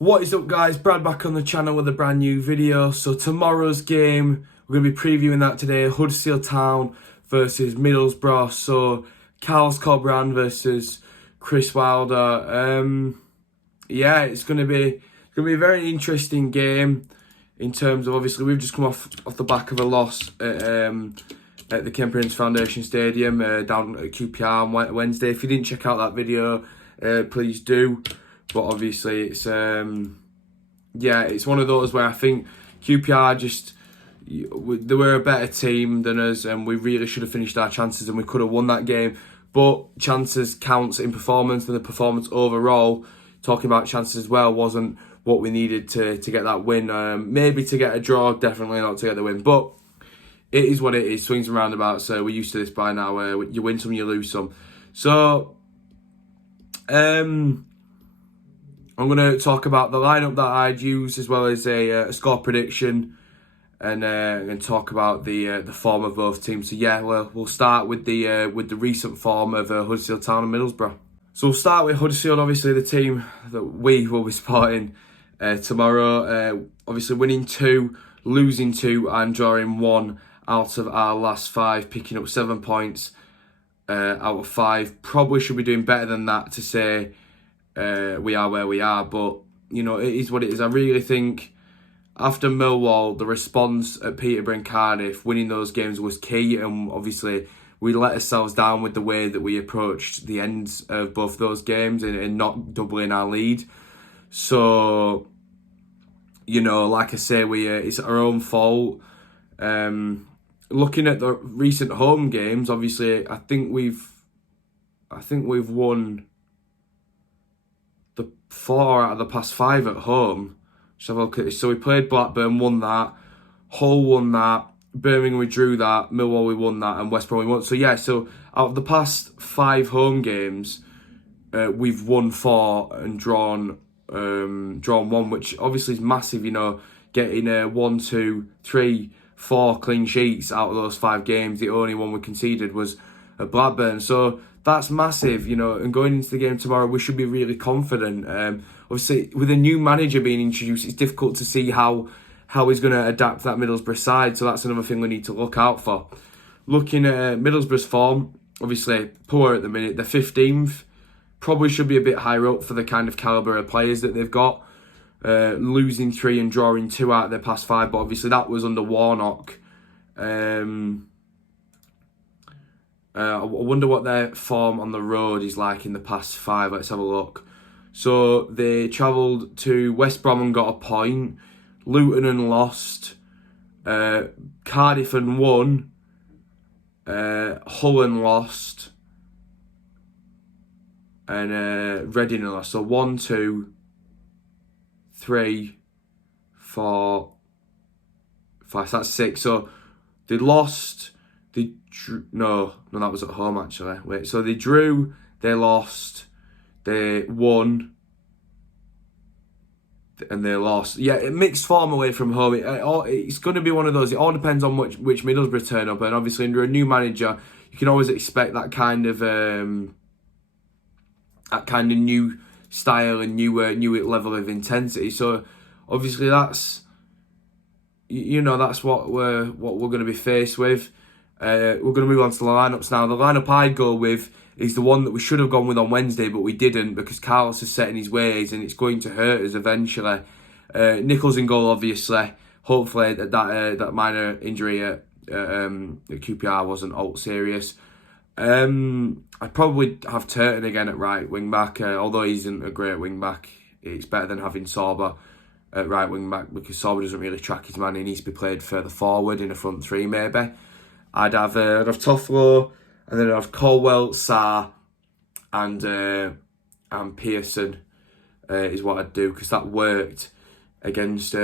What is up, guys? Brad back on the channel with a brand new video. So tomorrow's game, we're going to be previewing that today. Huddersfield Town versus Middlesbrough. So Carlos Corberán versus Chris Wilder. Yeah, it's going to be a very interesting game in terms of, obviously we've just come off the back of a loss at the Kemper Ince Foundation Stadium down at QPR on Wednesday. If you didn't check out that video, please do. But obviously, it's one of those where I think QPR they were a better team than us, and we really should have finished our chances, and we could have won that game. But chances counts in performance, and the performance overall, talking about chances as well, wasn't what we needed to get that win. Maybe to get a draw, definitely not to get the win. But it is what it is. Swings and roundabouts. So we're used to this by now. You win some, you lose some. So, I'm going to talk about the lineup that I'd use, as well as a score prediction, and talk about the form of both teams. So yeah, we'll start with the recent form of Huddersfield Town and Middlesbrough. So we'll start with Huddersfield, obviously the team that we will be supporting tomorrow. Obviously winning 2, losing 2, and drawing 1 out of our last 5, picking up 7 points out of 5. Probably should be doing better than that to say we are where we are, but you know, it is what it is. I really think after Millwall, the response at Peterborough and Cardiff, winning those games was key, and obviously we let ourselves down with the way that we approached the ends of both those games and not doubling our lead. So, you know, like I say, it's our own fault. Looking at the recent home games, obviously, I think we've won 4 out of the past 5 at home. Just have a look at this. So we played Blackburn, won that. Hull won that. Birmingham, we drew that. Millwall, we won that. And West Brom, we won. So yeah, so out of the past 5 home games, we've won 4 and drawn 1, which obviously is massive. You know, getting 1, 2, 3, 4 clean sheets out of those 5 games. The only one we conceded was at Blackburn. So that's massive, you know, and going into the game tomorrow, we should be really confident. Obviously, with a new manager being introduced, it's difficult to see how he's going to adapt that Middlesbrough side, so that's another thing we need to look out for. Looking at Middlesbrough's form, obviously poor at the minute. They're 15th, probably should be a bit higher up for the kind of calibre of players that they've got. Losing 3 and drawing 2 out of their past 5, but obviously that was under Warnock. I wonder what their form on the road is like in the past 5. Let's have a look. So they travelled to West Brom and got a point. Luton and lost. Cardiff and won. Hull and lost. And Reading and lost. So 1, 2, 3, 4, 5. So that's 6. So they lost. They drew, no, that was at home actually. Wait, so they drew, they lost, they won, and they lost. Yeah, mixed form away from home. It's going to be one of those. It all depends on which Middlesbrough turn up, and obviously under a new manager, you can always expect that kind of new style and new level of intensity. So obviously that's, you know, that's what we're going to be faced with. We're going to move on to the lineups now. The lineup I'd go with is the one that we should have gone with on Wednesday, but we didn't because Carlos is set in his ways and it's going to hurt us eventually. Nichols in goal, obviously. Hopefully that minor injury at QPR wasn't all serious. I'd probably have Turton again at right wing back, although he isn't a great wing back. It's better than having Sorba at right wing back because Sorba doesn't really track his man. He needs to be played further forward in a front 3 maybe. I'd have Toffolo, and then I'd have Colwell, Sarr, and Pearson is what I'd do, because that worked against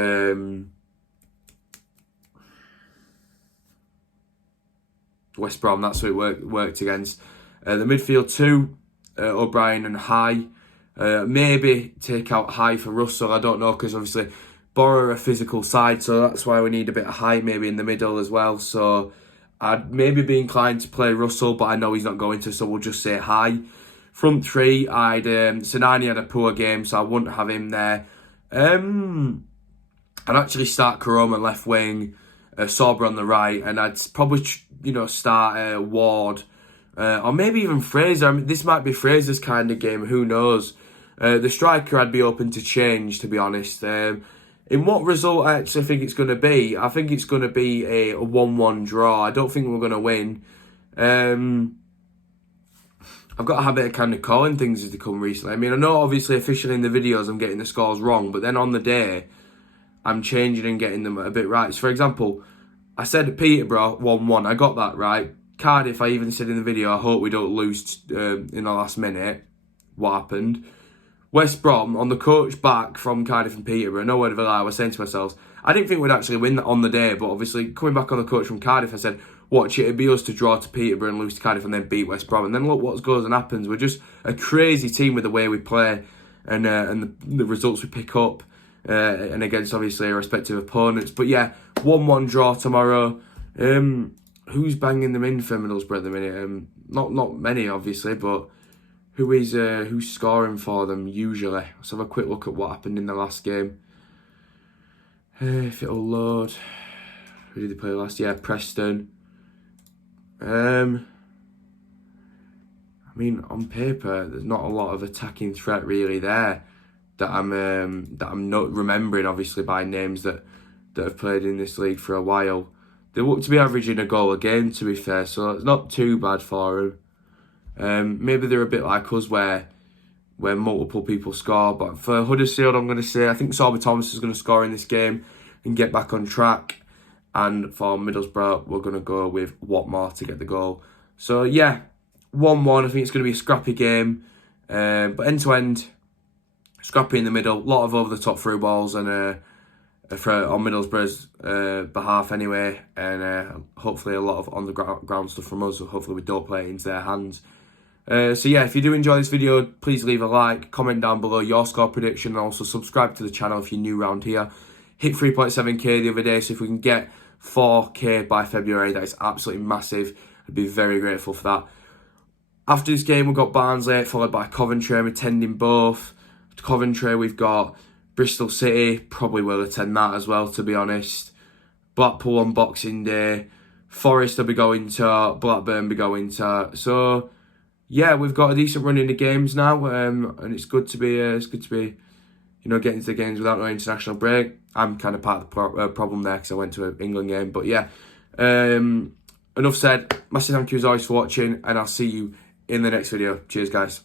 West Brom. That's who it worked against. The midfield 2, O'Brien and High. Maybe take out High for Russell. I don't know, because obviously Borough are a physical side, so that's why we need a bit of High maybe in the middle as well. So I'd maybe be inclined to play Russell, but I know he's not going to, so we'll just say High. Front 3, Sinani had a poor game, so I wouldn't have him there. I'd actually start Carome on left wing, Sorba on the right, and I'd probably start Ward, or maybe even Fraser. I mean, this might be Fraser's kind of game. Who knows? The striker I'd be open to change, to be honest. In what result I actually think it's going to be, I think it's going to be a 1-1 draw. I don't think we're going to win. I've got a habit of kind of calling things as they come recently. I mean, I know obviously officially in the videos I'm getting the scores wrong, but then on the day, I'm changing and getting them a bit right. So for example, I said Peterborough 1-1. I got that right. Cardiff, I even said in the video, I hope we don't lose in the last minute. What happened? West Brom, on the coach back from Cardiff and Peterborough, no word of a lie, I was saying to myself, I didn't think we'd actually win that on the day, but obviously coming back on the coach from Cardiff, I said, watch it, it'd be us to draw to Peterborough and lose to Cardiff and then beat West Brom. And then look what goes and happens. We're just a crazy team with the way we play and the results we pick up and against obviously our respective opponents. But yeah, 1-1 draw tomorrow. Who's banging them in for Middlesbrough at the minute? Not many obviously, but who's scoring for them usually? Let's have a quick look at what happened in the last game. If it'll load. Who did they play last? Yeah, Preston. I mean, on paper, there's not a lot of attacking threat really there that I'm not remembering, obviously, by names that have played in this league for a while. They look to be averaging a goal a game, to be fair, so it's not too bad for them. Maybe they're a bit like us where multiple people score, but for Huddersfield, I'm going to say I think Sorba Thomas is going to score in this game and get back on track. And for Middlesbrough, we're going to go with Watmore to get the goal. So yeah, 1-1. I think it's going to be a scrappy game, but end to end, scrappy in the middle. A lot of over the top through balls and on Middlesbrough's behalf anyway, and hopefully a lot of on the ground stuff from us. So hopefully we don't play it into their hands. So yeah, if you do enjoy this video, please leave a like, comment down below your score prediction, and also subscribe to the channel if you're new around here. Hit 3.7k the other day, so if we can get 4k by February, that is absolutely massive. I'd be very grateful for that. After this game, we've got Barnsley, followed by Coventry. I'm attending both. To Coventry, we've got Bristol City. Probably will attend that as well, to be honest. Blackpool on Boxing Day. Forest will be going to. Blackburn be going to. So yeah, we've got a decent run in the games now, and it's good to be getting to the games without no international break. I'm kind of part of the problem there because I went to an England game. But yeah, enough said. Massive thank you as always for watching, and I'll see you in the next video. Cheers, guys.